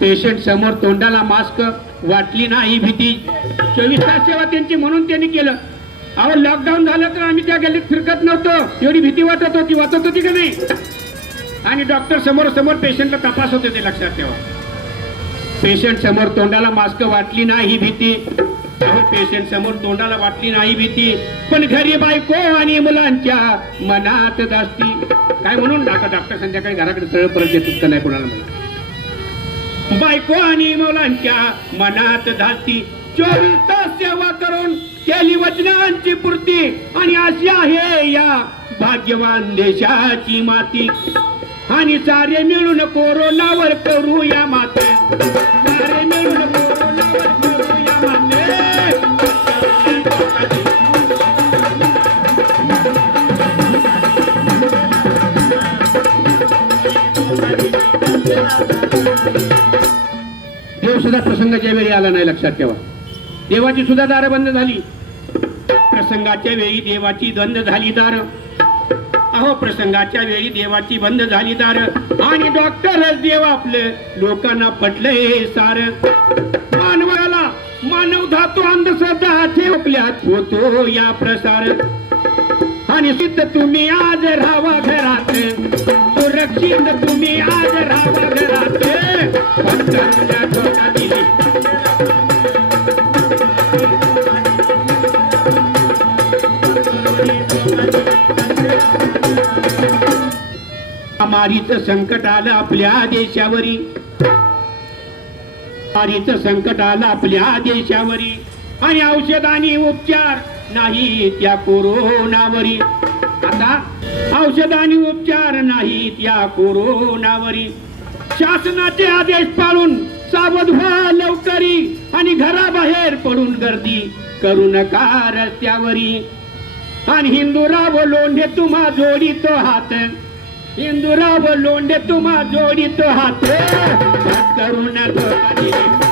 Patient समोर तोंडाला mask, वाटली नाही भीती. 24 तास सेवा त्यांची म्हणून त्यांनी केलं. अहो लॉकडाऊन झालं तर आम्ही त्या गल्लीत फिरकत नव्हतो, एवढी भीती वाटत होती का नाही. आणि डॉक्टर समोर समोर पेशंटला तपास होते, ते लक्षात ठेवा. पेशंट समोर तोंडाला मास्क, वाटली नाही भीती. अहो पेशंट समोर तोंडाला वाटली नाही भीती, पण घरी बायको आणि मुलांच्या मनात जास्ती. काय म्हणून आता डॉक्टर संध्याकाळी घराकडे सरळ परत येतच का नाही कोणाला म्हणा. बायको आणि मुलांच्या मनात धास्ती, 24 तास सेवा करून केली वचनांची पूर्ती. आणि अशी आहे या भाग्यवान देशाची माती. आणि सारे मिळून कोरोनावर करूया माते, सारे मिळून कोरोनावर करूया माते. देव सुद्धा प्रसंगाच्या वेळी आला नाही, लक्षात ठेवा. देवाची सुद्धा दारं बंद झाली. प्रसंगाच्या वेळी देवाची बंद झाली दारं. अहो प्रसंगाच्या वेळी देवाची बंद झाली दारं. आणि डॉक्टरच देव आपलं, लोकांना पटलंय सार. मानवाला मानव धातू अंधश्रद्धा ठेवल्यात होतो या प्रसार. आणि सिद्ध तुम्ही आज राहावा घरात, सुरक्षित तुम्ही आज राहावा घरात. महामारीचं संकट आलं आपल्या देशावरी, महामारीचं संकट आलं आपल्या देशावरी. आणि औषध आणि उपचार नाही त्या कोरोनावरी. आता औषध आणि उपचार नाही त्या कोरोनावरी. शासनाचे आदेश पाळून सावध व्हा लवकरी. आणि घराबाहेर पडून गर्दी करू नका रस्त्यावरी. आणि हिंदूराव लोंढे तुम्हा जोडीतो हात, हिंदूराव लोंढे तुम्हा जोडीतो हात. करू नका